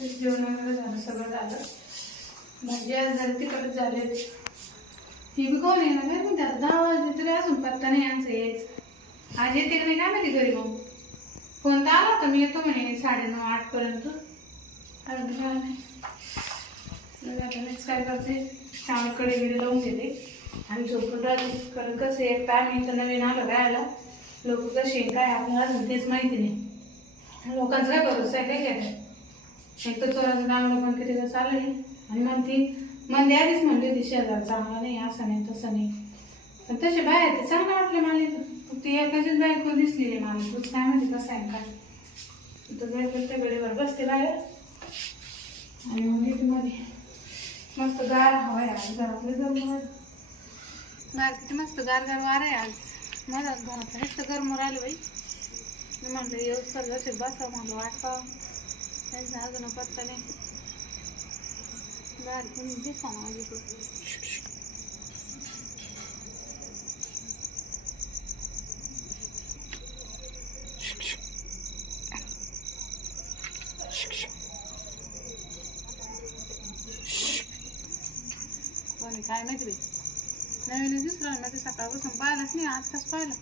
ते जेवण वगैरे झालं सगळं झालं. भाजी आज झाली तिकडे झाले. ही बी कोण आहे काय म्हणते आता दहा वाजले तरी अजून पत्ता नाही यांचं यायच. आज येते का नाही काय माहिती घरी मग? फोन तर आला होता मी येतो म्हणे साडेनऊ आठ पर्यंत. अजून काय नाही. मीच काय करते? चावकडे बिडे लावून घेते. आणि झोपून राहते. कारण कसं एक टाइम इथं नवीन आलं राहायला. लोक कसे काय आपल्याला अजून तेच माहिती नाही. लोकांचा काय भरोसा आहे काय काय एक तर चोराचं चांगलं पण किती दिवस चाललंय आणि मग ती मंदी आधीच म्हणली होती शेजार चांगला नाही असं नाही तसं नाही. पण तसे बाहेर ते चांगलं वाटलं मला इथं ती एकाचीच बायको दिसली आहे मला. तूच काय माहिती कसं आहे काय तर बायको गडीवर बसते बाहेर. आणि मग येते मध्ये. मस्त गार हवा आहे आज घरातले जमलं बाहेर किती मस्त गार गार वार आहे आज. मला घरात नुसतं गरम राहिलं बाई. म्हणलं येऊ चाललं असेल बसा. मला वाटतं अजून पत्ता नाही. बाहेर कोणी दिसा ना माझी कोणी काय माहिती बाई? नवीन दिसला ना ते सकाळपासून पाहिलंच नाही आत्ताच पाहिलं.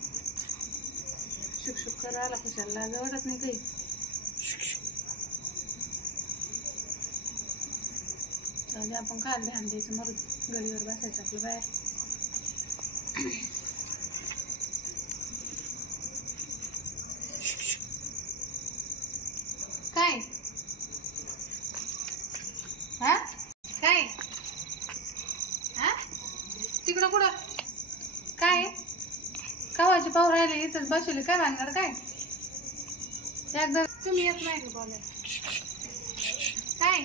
शुक शुक करायला कुशाला जवळच नाही काही. जाऊ दे आपण काय ध्यान द्यायचं मरू गडीवर बसायचं आपलं बाहेर. काय? हा? काय? हा? तिकडं कुठं? काय? कवाची पाहू राहिले इथंच बसवले काय भानगड काय? एकदा तुम्ही येत नाही. का बोलायला काय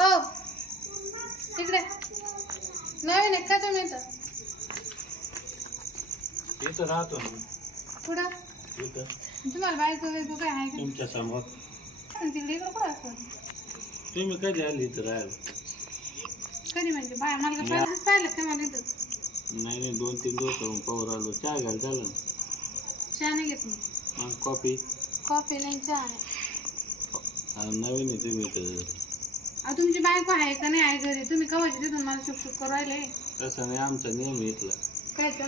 हो तिकडे आहे का तुम्ही इथं इथं राहतो ना. इथं तुम्हाला बायको वेगळं काय आहे का? तुमच्यासमोर. आणि तिकडे इकडं कुठं असतं तुम्ही कधी आली इथं राहायला? कधी म्हणजे? बाय मला पहिल्यांदाच पाहिलं का मला इथं? नाही नाही दोन तीन दिवस होऊन आलो चहा घ्यायला झालं ना? चहा नाही घेत मी. मग कॉफी? कॉफी नाही चहा नाही. नवीन आहे तुम्ही इथं. अहो तुमची बायको आहे का नाही आहे घरी? तुम्ही कवाची तिथून मला शुक शुक करू राहिले. तसं नाही आमचा नियम आहे इथला. कायचं?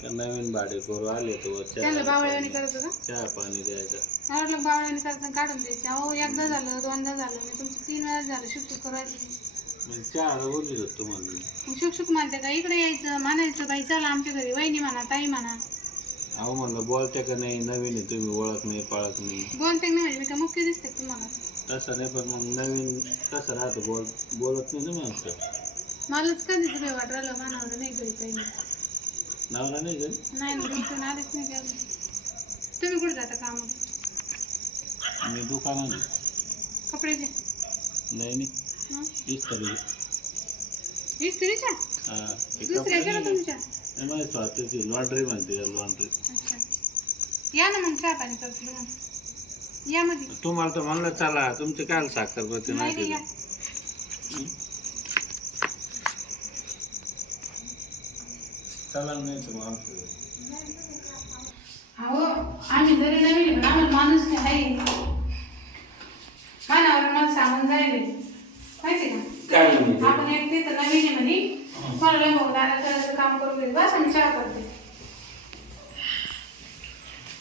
का नवीन भाडे करू आले तर त्यांना बावळ्याने चहा करायचं का? चहा पाणी द्यायचं. मला वाटलं बावळ्याने करायचं आणि काढून द्यायचं? अहो एकदा झालं दोनदा झालं. मी तुमचं तीन वेळा झालं शुक शुक करू राहिले मग चहा बोलली होत तुम्हाला मी. मग शुक शुक म्हणते का इकडे यायचं म्हणायचं बाई चला आमच्या घरी वहिनी म्हणा ताई म्हणा. अहो म्हणलं बोलते का नाही नवीन आहे तुम्ही ओळख नाही पाळख नाही. बोलते नाही म्हणजे मी काय मुख्य दिसते का तुम्हाला? तसं नाही पण मग नवीन कसं राहतं बोल बोलत नाही ना माणसं मलाच कधीच काही वाट राहिलं मानावर नाही घरी काही नाही नाही घरी नाही ना तुमचं आलेच नाही तुम्ही कुठे जाता कामाला? मी दुकानात कपड्याचे नाही नाही. हं? इस्त्री. इस्त्रीच्या? हा ते दुसऱ्याच्या नाही. तुमच्या. नाही, माझी स्वतःची लॉन्ड्री म्हणते लॉन्ड्री अच्छा. या ना मग चहा पाणी करतो तुम्हाला. या मध्ये तुम्हाला तर म्हणलं चला तुमचे काय साखर नाही या. नाही आमचं अहो आम्ही जरी नवीन पण आम्हाला माणूस काय आहे. मानावर मला सांगून जाईल माहिती का? काय म्हणते? आपण एक तिथं नवीन आहे म्हणे. मला भाऊ दादा करायचं काम करून घेईल बस आम्ही चहा करते.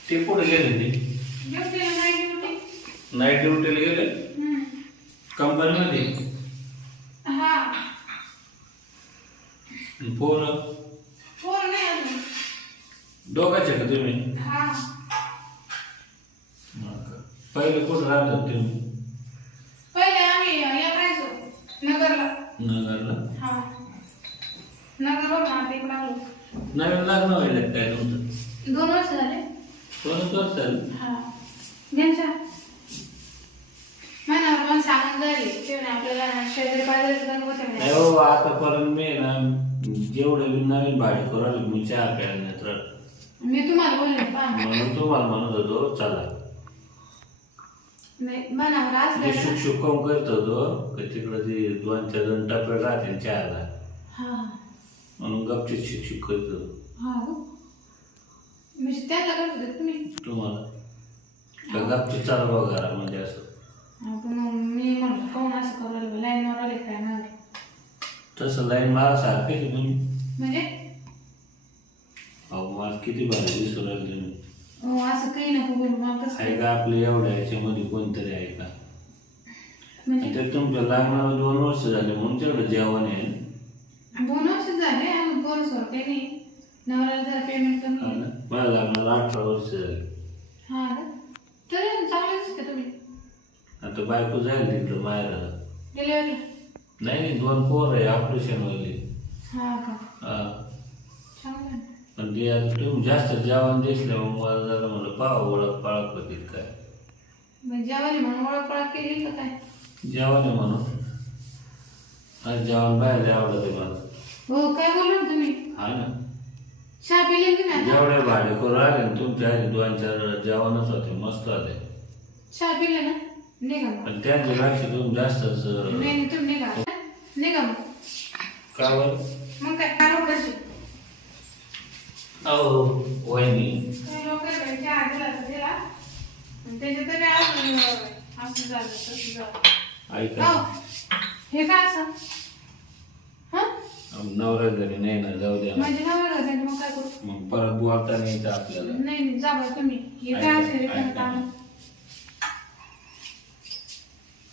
ते कुठे गेले ते? गेलं नाही ड्युटी नाईट ड्युटीला गेले. कंपनीमध्ये हा. अजून दोघाचे का तुम्ही? हा. पहिले कुठं राहत होते तुम्ही पहिले आम्ही यात राहायचो नगरला. नगरला? हा. नगरवर आलो. नवीन लग्न व्हायला काय तुमचं? दोन वर्ष झाले. दोनच वर्ष झाली? हा. ज्यांच्या मनावर पण सांगून झाली ते म्हणे आपल्याला शेजारी पाजारी गणपती हो आतापर्यंत मी ना जेवढे नवीन भाडे करू मी चहा प्यायला नाही मी तुम्हाला बोलले पहा म्हणून तुम्हाला म्हणत होतो चला. नाही मनावर मी शुक असलं शुक कम करत होतो का तिकडं ते दोन चार राहते चहाला. हा. म्हणून गपचित शिक शिक करत होतो. हा हो. म्हणजे त्यांना करत होते तुम्ही? तुम्हाला. का गपचित चालू घरा म्हणजे असं. आपण मी म्हणलं कोण असं करू राहिलं लाईनवर आले काय नाही तसं लाईन मला सारखं तुम्ही? म्हणजे? अहो मला किती भारी दिसू तुम्ही हो असं काही नको बोलू मला कसं आहे का आपल्या एवढ्या याच्यामध्ये कोणतरी आहे का? म्हणजे? आणि तुमच्या लग्नाला दोन वर्ष झाले म्हणून तेवढं जेवण आहे. दोन वर्ष झाले आणि बोनस वर काही नाही. नवऱ्याला जरा पेमेंट हा कमी ना? माझ्या लग्नाला अठरा वर्ष झाले. हा का? तरी चांगले दिसते तुम्ही. आता बायको जाईल तिकडं माहेराला. नाही नाही दोन पोर आहे ऑपरेशन वाले. हा का? हा. चांगलं आहे. पण ते आता तुम्ही जास्त जेवण दिसल्यामुळे मला जरा म्हणलं पाहा ओळख पाळख होती काय. मग जेवायला म्हणून केली का काय? जेवण आहे म्हणून. आज जेवण बाहेर आवडत आहे मला. हो काय बोललो ना तुम्ही? हा ना. चहा पिली की नाही आता? जेवढे भाडे करून आले ना तुमच्या आधी दोन चार जेवणच होते मस्त होते. चहा पिले ना? निघा मग. पण त्यांच्यापेक्षा तुम्ही जास्तच अं, नाही नाही, तुम्ही निघा. निघा मग. का बरं? मग काय काय अहो वहिनी काही लोक चहा दिला तर दिला आणि त्याच्यात तरी अजून असं झालं तसं झालं. ऐका. हो. हे काय असं? हा? नवरा घरी नाही ना जाऊ द्या ना. माझे नवरा घरी आहे, मग काय करू? मग परत बोलता नाही येतं आपल्याला. नाही नाही जा तुम्ही. हे काय असेल हे काय काम?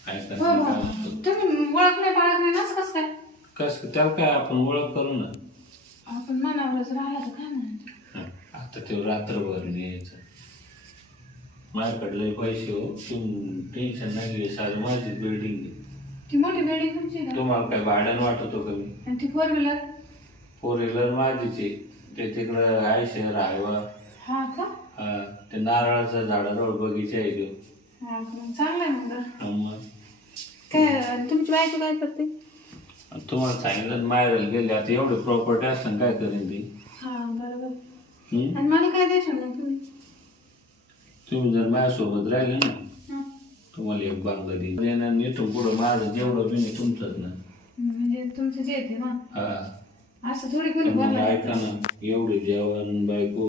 ऐका हो ना, हो. काय म्हणतो. तुम्ही ओळख नाही पाळख नाही नसं कसं काय? कस त्याला काय आपण ओळख करू ना? आपण मनावरच राहिला तर काय म्हणायचं हं, आता ते रात्रभर यायचं माझ्याकडले पैसे हो. तुम्ही टेन्शन नाही घे सारी माझी बिल्डिंग ती मोठी बिल्डिंग तुमची आहे का तुम्हाला काय भाड्यानं वाटतो का मी? आणि ती फोर व्हीलर फोर व्हीलर माझीच आहे. ते तिकडं आहे शहर हायवा. हा का? हा, ते नारळाचं झाडाजवळ बगीचा आहे तो. हा का? मग चांगलं आहे मग तर. हं, मग. काय आणि तुमची बायको काय करते? तुम्हाला सांगितलं माहेराला गेले. आता एवढे प्रॉपर्टी असताना काय करेन ती? हा बरोबर. आणि मला काय द्यायचं मग तुम्ही? तुम्ही जर माझ्यासोबत राहिले ना हा. तुम्हाला एक बांगला देईन येणार इथून पुढं माझं जेवढं नाही तुमचंच ना. म्हणजे तुमचं जे येते ना. हा. असं थोडी कोणी तर मग बोलणार ऐका ना एवढे जेवण बायको.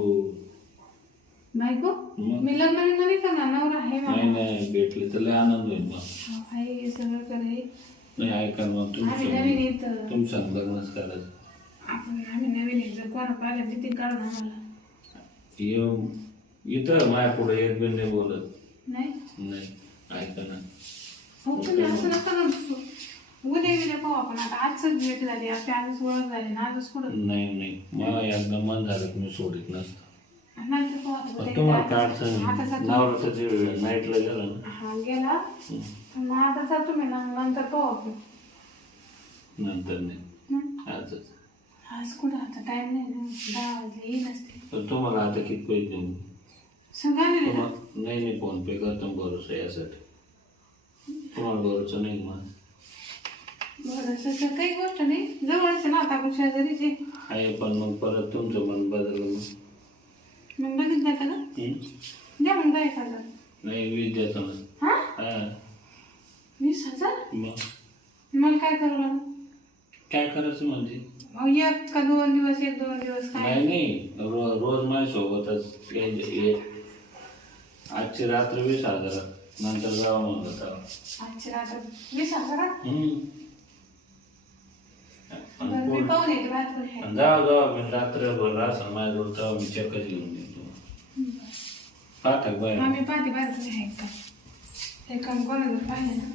बायको? मी लग्न बिग्न नाही करणार नवरा आहे नाही मला नाही भेटले तर लय आनंद होईल मग. आहे सगळं करे. नाही ऐका ना मग आम्ही नवीन तुमचं येत तुमचं लग्नच करायचं. आपण आम्ही नवीन जर कोणा पाहिलं भीती काढून आम्हाला. येऊ इथं माझ्या पुढे एक बिन नाही बोलत. नाही? नाही ऐका ना. हो तुम्ही असं नका ना उद्या गेले पाहू आपण. आता आजच भेट झाली आजच ओळख झाली ना आजच कुठं? नाही नाही. मला एकदा मन झालं सोडित नसतं. नंतर पाहू आता पण उद्या तुम्हाला गेला. काय आता अडचण जातो. नावरा तर नाईटला गेला ना. हा गेला. हं. मग आता ना नंतर पाहू आपण. नंतर नाही. हं? आजच. आज कुठं आता टाइम नाही ना दहा वाजले येईल असते. तुम्हाला आता किती पैसे देऊ सांगा ना. तुम्हाला नाही नाही फोन पे करतो भरोसा यासाठी. तुम्हाला भरोसा नाही मग बरं सध्या काही गोष्ट नाही. जवळच आहे ना आता आपण शेजारीच आहे. आहे पण मग परत तुमचं मन बदललं मग. मग लगेच जातं का? द्या मग दहा एक हजार. नाही वीज देतो ना. हा? हा. वीस हजार? मग? मला काय करावं लागेल काय करायचं म्हणजे? अहो, एक का दोन दिवस एक दोन दिवस काय? नाही नाही. रो रोज माझ्यासोबतच ये- ये. आजची रात्र वीस हज़ार. नंतर जावा म्हणलं तेव्हा आजची रात्र वीस हज़ार का? हं. मी पाहून येते बाहेर कोणी आहे. जावा जावा. मी रात्रभर असं माझ्याजवळ तेव्हा मी चक्कच घेऊन देतो पाहता बाय हा मी पाहते बाहेर कोणी आहे का? ते काम कोणाला पाहिलं ना?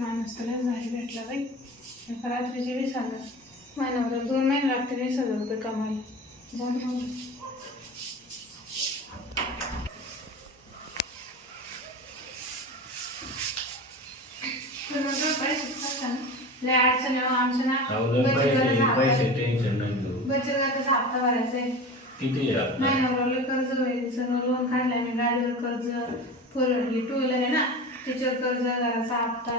माणूस तर लय भारी भेटला बाई. रात्रीचे वीस हजार महिन्यावर दोन महिने लागते वीस हजार रुपये कमायला. ना, लय अडचण आहे हो ना बचत पैसे गटाचा हप्ता पैसे आहे. टेन्शन नाही घेऊ. बचत गटाचा हप्ता भरायचा आहे. किती कर्ज होईल सगळं लोन काढलंय मी गाडीवर कर्ज फोर टू व्हीलर आहे ना? त्याच्यावर कर्ज घराचा हप्ता.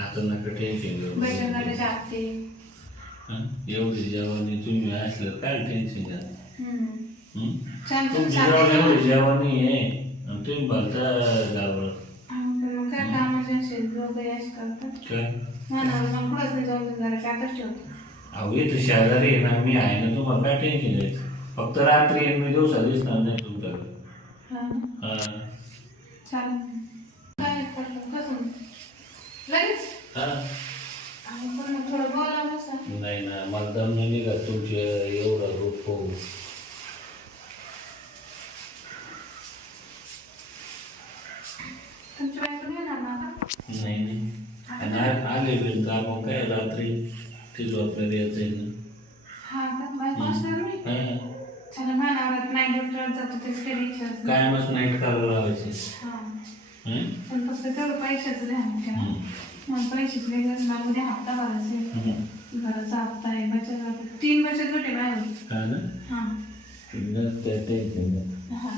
आता नका टेन्शन घेऊ. बचत गटाचे हप्ते हं? एवढी जेवणी तुम्ही असलं काय टेन्शन घ्या हम्म. हं? छान तुमची एवढी जेवणी आहे. आणि तुम्ही भरता गावाला पण मग काय कामाचे असे लोक यश करतात. काय? म्हणा मग पुढंच नाही जाऊन जरा त्यातच ठेवतो. अहो इथं शेजारी आहे ना मी आहे ना तुम्हाला काय टेन्शन घ्यायचं फक्त रात्री मी दिवसा दिसणार नाही तुमच्याकडे. हा. हा. चालेल. लगेच हा. नाही ना मला दम नाही निघत तुमचे एवढं रूप हो बायको नाही नाही आले का मग काय रात्री ती झोपलेली येते ना हा का बायको असणार मी हा. चला मला नाही डॉक्टर जातो तेच काही विचारत नाही. काय मग नाईट करायला लावायचे? पण फक्त तेवढं पैशाचं हं. मला पैशाच वेगळं मला उद्या हप्ता भरायचा. घराचा हप्ता आहे बचत तीन बचत गट आहे बाहेर. हा. हा नाही. हा.